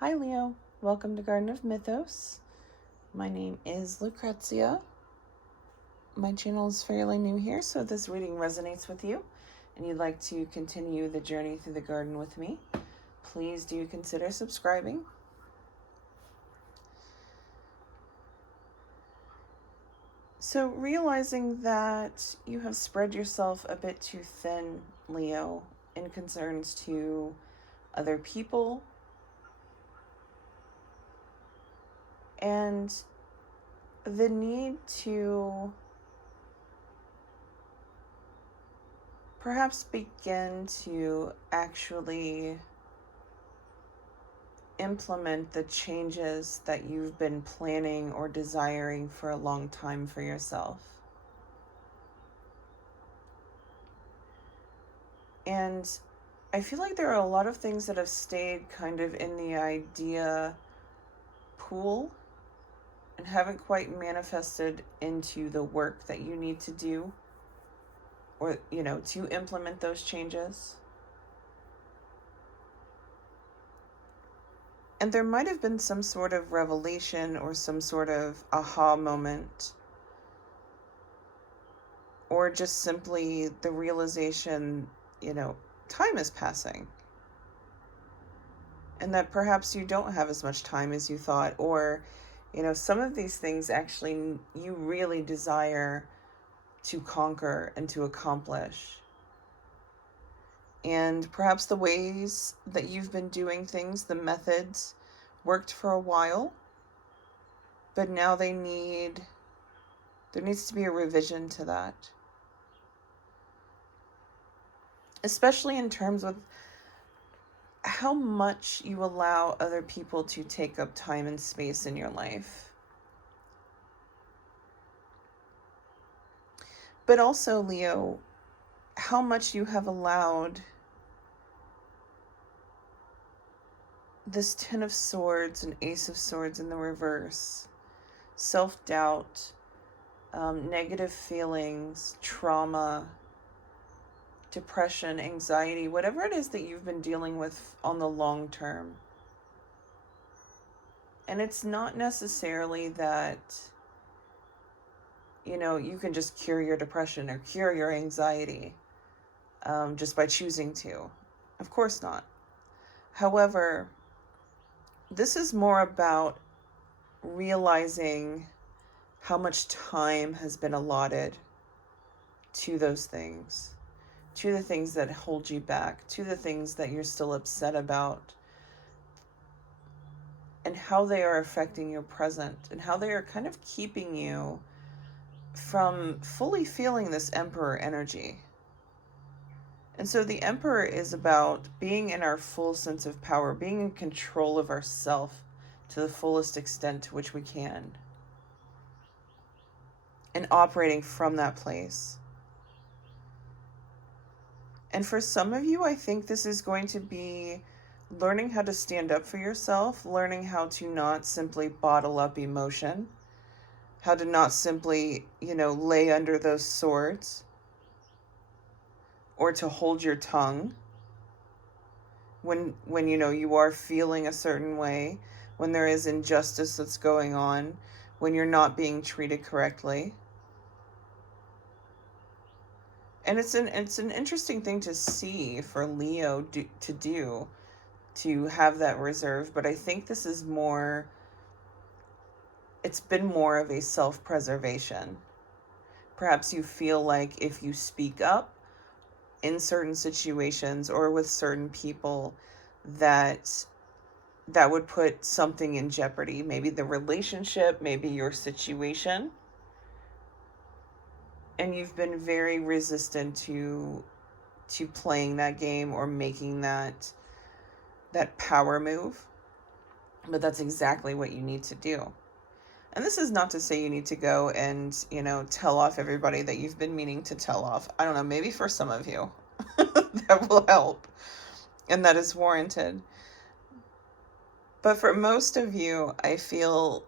Hi Leo, welcome to Garden of Mythos. My name is Lucrezia. My channel is fairly new here, so if this reading resonates with you and you'd like to continue the journey through the garden with me, please do consider subscribing. So realizing that you have spread yourself a bit too thin, Leo, in concerns to other people, and the need to perhaps begin to actually implement the changes that you've been planning or desiring for a long time for yourself. And I feel like there are a lot of things that have stayed kind of in the idea pool and haven't quite manifested into the work that you need to do, or, to implement those changes. And there might have been some sort of revelation or some sort of aha moment, or just simply the realization, time is passing. And that perhaps you don't have as much time as you thought, or, some of these things actually you really desire to conquer and to accomplish. And perhaps the ways that you've been doing things, the methods, worked for a while, but now there needs to be a revision to that. Especially in terms of how much you allow other people to take up time and space in your life. But also, Leo, how much you have allowed this Ten of Swords and Ace of Swords in the reverse, self-doubt, negative feelings, trauma, depression, anxiety, whatever it is that you've been dealing with on the long term. And it's not necessarily that, you can just cure your depression or cure your anxiety just by choosing to. Of course not. However, this is more about realizing how much time has been allotted to those things, to the things that hold you back, to the things that you're still upset about, and how they are affecting your present, and how they are kind of keeping you from fully feeling this Emperor energy. And so the Emperor is about being in our full sense of power, being in control of ourself to the fullest extent to which we can, and operating from that place. And for some of you, I think this is going to be learning how to stand up for yourself, learning how to not simply bottle up emotion, how to not simply, lay under those swords, or to hold your tongue when you are feeling a certain way, when there is injustice that's going on, when you're not being treated correctly. And it's an interesting thing to see for Leo to have that reserve, but I think this is it's been more of a self-preservation. Perhaps you feel like if you speak up in certain situations or with certain people, that would put something in jeopardy, maybe the relationship, maybe your situation. And you've been very resistant to playing that game or making that power move. But that's exactly what you need to do. And this is not to say you need to go and, tell off everybody that you've been meaning to tell off. I don't know, maybe for some of you that will help. And that is warranted. But for most of you, I feel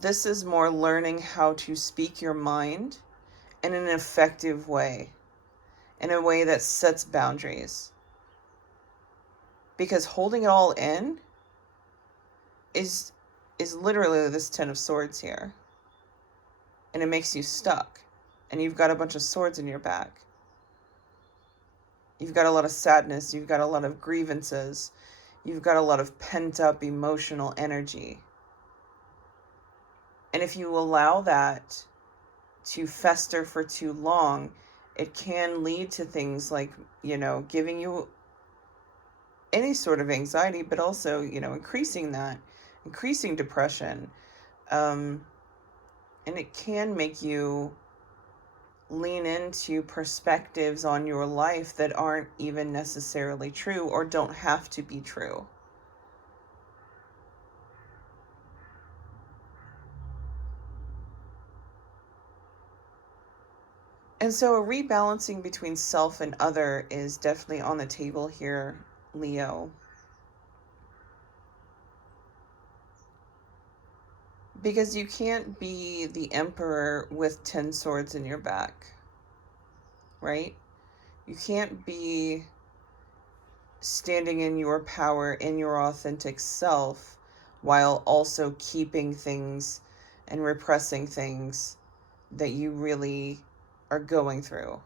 this is more learning how to speak your mind in an effective way, in a way that sets boundaries. Because holding it all in is literally this 10 of swords here. And it makes you stuck. And you've got a bunch of swords in your back. You've got a lot of sadness. You've got a lot of grievances. You've got a lot of pent up emotional energy. And if you allow that to fester for too long, it can lead to things like, giving you any sort of anxiety, but also, increasing depression. And it can make you lean into perspectives on your life that aren't even necessarily true or don't have to be true. And so a rebalancing between self and other is definitely on the table here, Leo. Because you can't be the emperor with 10 swords in your back, right? You can't be standing in your power, in your authentic self, while also keeping things and repressing things that you really are going through.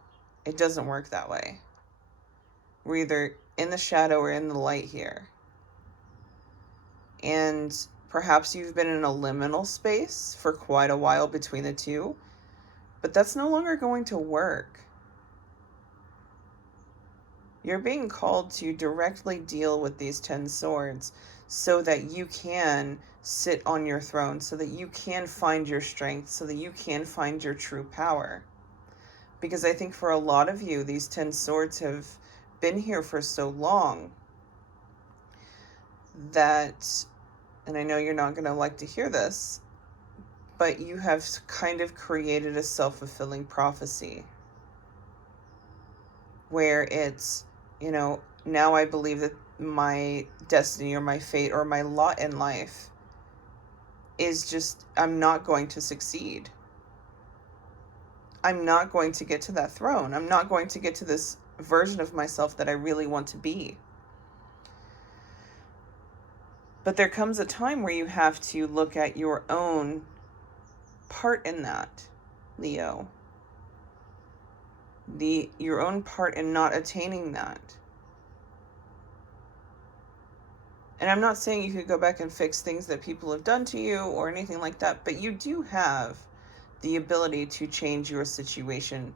It doesn't work that way. We're either in the shadow or in the light here. And perhaps you've been in a liminal space for quite a while between the two, but that's no longer going to work. You're being called to directly deal with these 10 swords so that you can sit on your throne, so that you can find your strength, so that you can find your true power. Because I think for a lot of you, these 10 swords have been here for so long that, and I know you're not going to like to hear this, but you have kind of created a self-fulfilling prophecy where it's, now I believe that my destiny or my fate or my lot in life is just, I'm not going to succeed. I'm not going to get to that throne. I'm not going to get to this version of myself that I really want to be. But there comes a time where you have to look at your own part in that, Leo. Your own part in not attaining that. And I'm not saying you could go back and fix things that people have done to you or anything like that, but you do have the ability to change your situation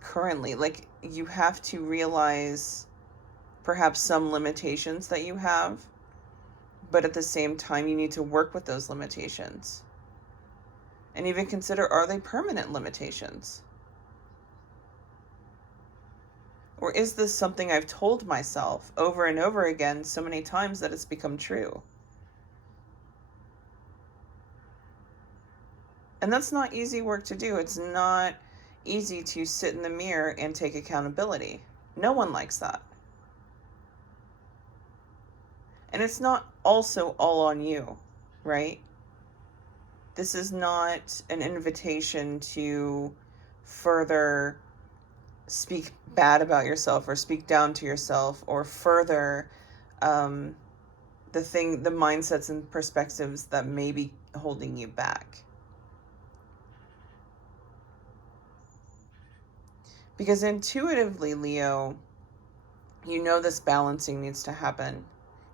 currently. Like, you have to realize perhaps some limitations that you have, but at the same time, you need to work with those limitations. And even consider, are they permanent limitations? Or is this something I've told myself over and over again so many times that it's become true? And that's not easy work to do. It's not easy to sit in the mirror and take accountability. No one likes that. And it's not also all on you, right? This is not an invitation to further speak bad about yourself or speak down to yourself or further the mindsets and perspectives that may be holding you back. Because intuitively, Leo, you know this balancing needs to happen.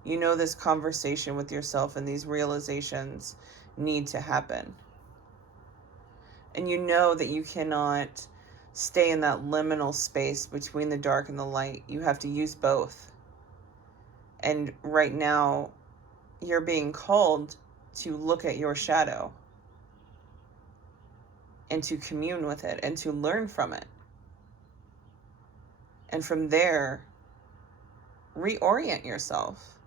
You know this conversation with yourself and these realizations need to happen. And you know that you cannot stay in that liminal space between the dark and the light. You have to use both. And right now, you're being called to look at your shadow and to commune with it and to learn from it. And from there, reorient yourself.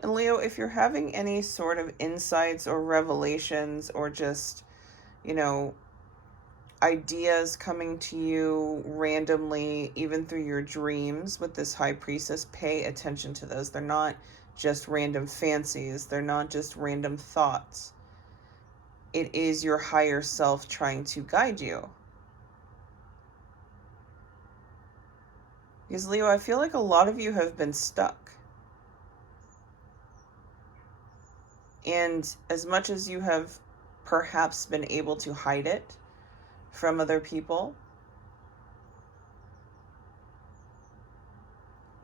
And Leo, if you're having any sort of insights or revelations or just, ideas coming to you randomly, even through your dreams with this high priestess, pay attention to those. They're not just random fancies. They're not just random thoughts. It is your higher self trying to guide you. Because, Leo, I feel like a lot of you have been stuck. And as much as you have perhaps been able to hide it from other people,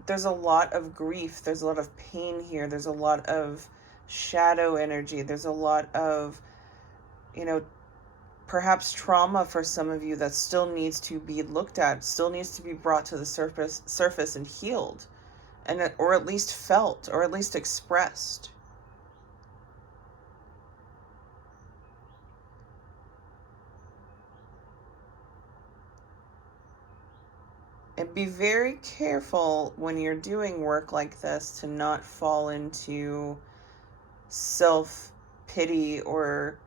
there's a lot of grief, there's a lot of pain here, there's a lot of shadow energy, there's a lot of, perhaps trauma for some of you that still needs to be looked at, still needs to be brought to the surface and healed, or at least felt, or at least expressed. And be very careful when you're doing work like this to not fall into self-pity or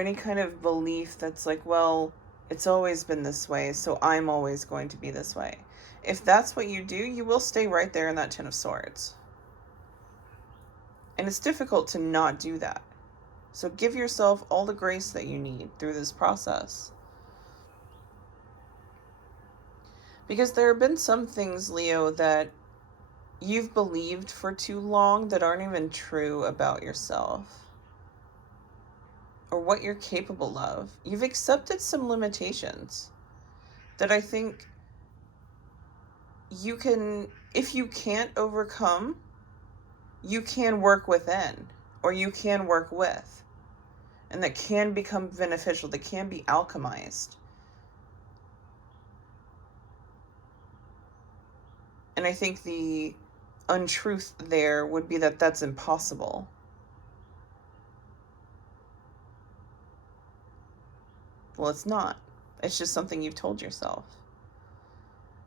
any kind of belief that's like, well, it's always been this way, so I'm always going to be this way. If that's what you do, you will stay right there in that Ten of Swords. And it's difficult to not do that. So give yourself all the grace that you need through this process. Because there have been some things, Leo, that you've believed for too long that aren't even true about yourself or what you're capable of. You've accepted some limitations that I think you can, if you can't overcome, you can work within, or you can work with, and that can become beneficial, that can be alchemized. And I think the untruth there would be that that's impossible. Well, it's not. It's just something you've told yourself.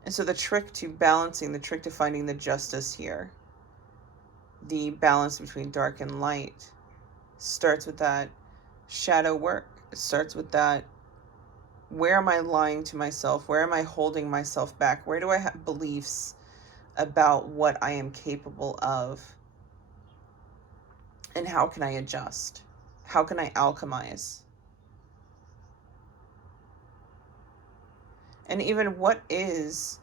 And so the trick to balancing, the trick to finding the justice here, the balance between dark and light, starts with that shadow work. It starts with that, where am I lying to myself? Where am I holding myself back? Where do I have beliefs about what I am capable of? And how can I adjust? How can I alchemize? And even, what is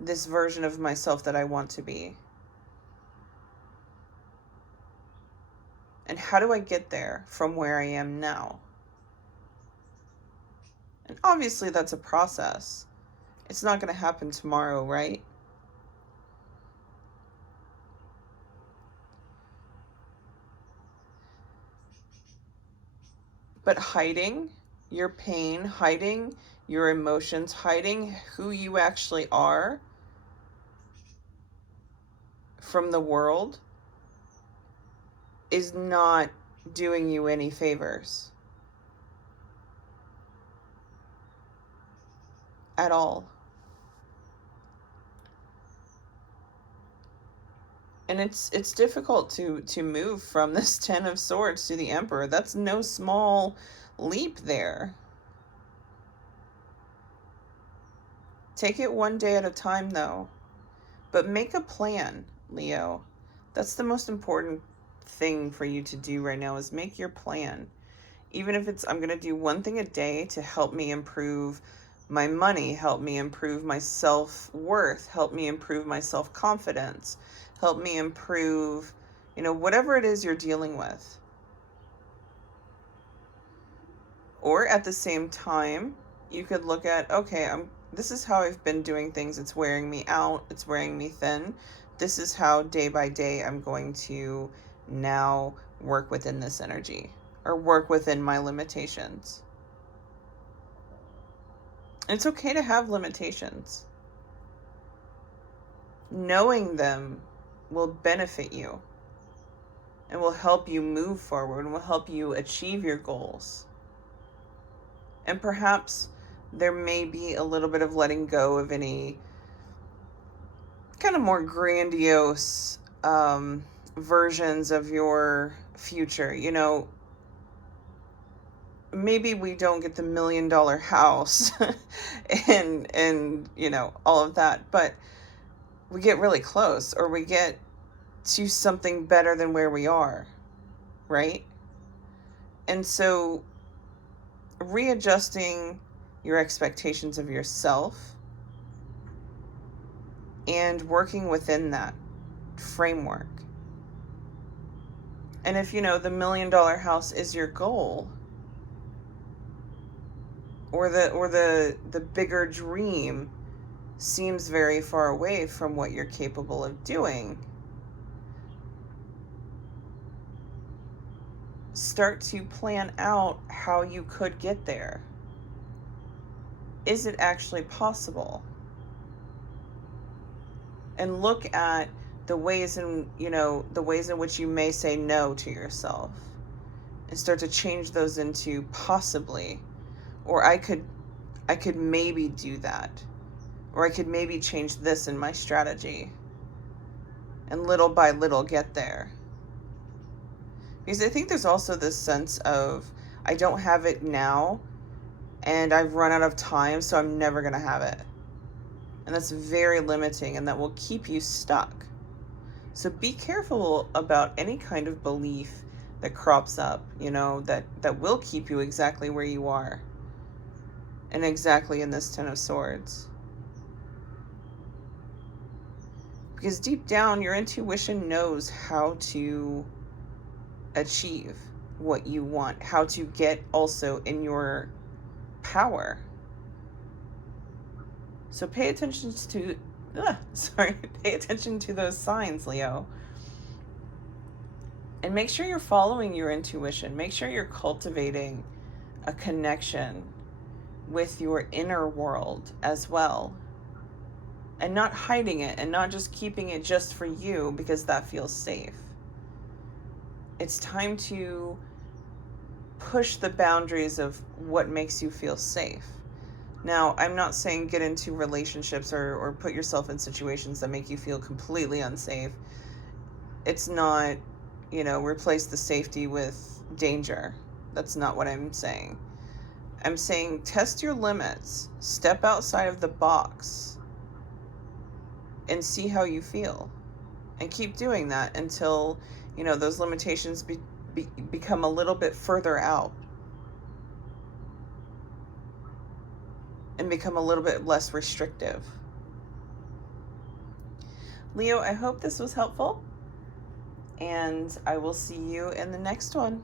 this version of myself that I want to be? And how do I get there from where I am now? And obviously that's a process. It's not going to happen tomorrow, right? But hiding your pain, hiding your emotions, hiding who you actually are from the world is not doing you any favors at all. And it's difficult to move from this Ten of Swords to the Emperor. That's no small leap there. Take it one day at a time, though. But make a plan, Leo. That's the most important thing for you to do right now, is make your plan. Even if it's, I'm going to do one thing a day to help me improve my money, help me improve my self-worth, help me improve my self-confidence, help me improve, whatever it is you're dealing with. Or at the same time, you could look at, okay, this is how I've been doing things. It's wearing me out. It's wearing me thin. This is how day by day I'm going to now work within this energy, or work within my limitations. It's okay to have limitations. Knowing them will benefit you and will help you move forward and will help you achieve your goals. And perhaps there may be a little bit of letting go of any kind of more grandiose versions of your future. Maybe we don't get the $1 million house and all of that, but we get really close, or we get to something better than where we are, right? And so readjusting your expectations of yourself, and working within that framework. And if, the $1 million house is your goal, or the bigger dream seems very far away from what you're capable of doing, start to plan out how you could get there. Is it actually possible? And look at the ways in which you may say no to yourself, and start to change those into possibly, or I could maybe do that, or I could maybe change this in my strategy, and little by little get there. Because I think there's also this sense of, I don't have it now, and I've run out of time, so I'm never going to have it. And that's very limiting, and that will keep you stuck. So be careful about any kind of belief that crops up, that will keep you exactly where you are, and exactly in this 10 of Swords. Because deep down, your intuition knows how to achieve what you want, how to get also in your power. So pay attention to those signs, Leo. And make sure you're following your intuition. Make sure you're cultivating a connection with your inner world as well. And not hiding it, and not just keeping it just for you because that feels safe. It's time to push the boundaries of what makes you feel safe. Now, I'm not saying get into relationships or put yourself in situations that make you feel completely unsafe. It's not, replace the safety with danger. That's not what I'm saying. I'm saying test your limits, step outside of the box, and see how you feel. And keep doing that until, those limitations become a little bit further out. And become a little bit less restrictive. Leo, I hope this was helpful. And I will see you in the next one.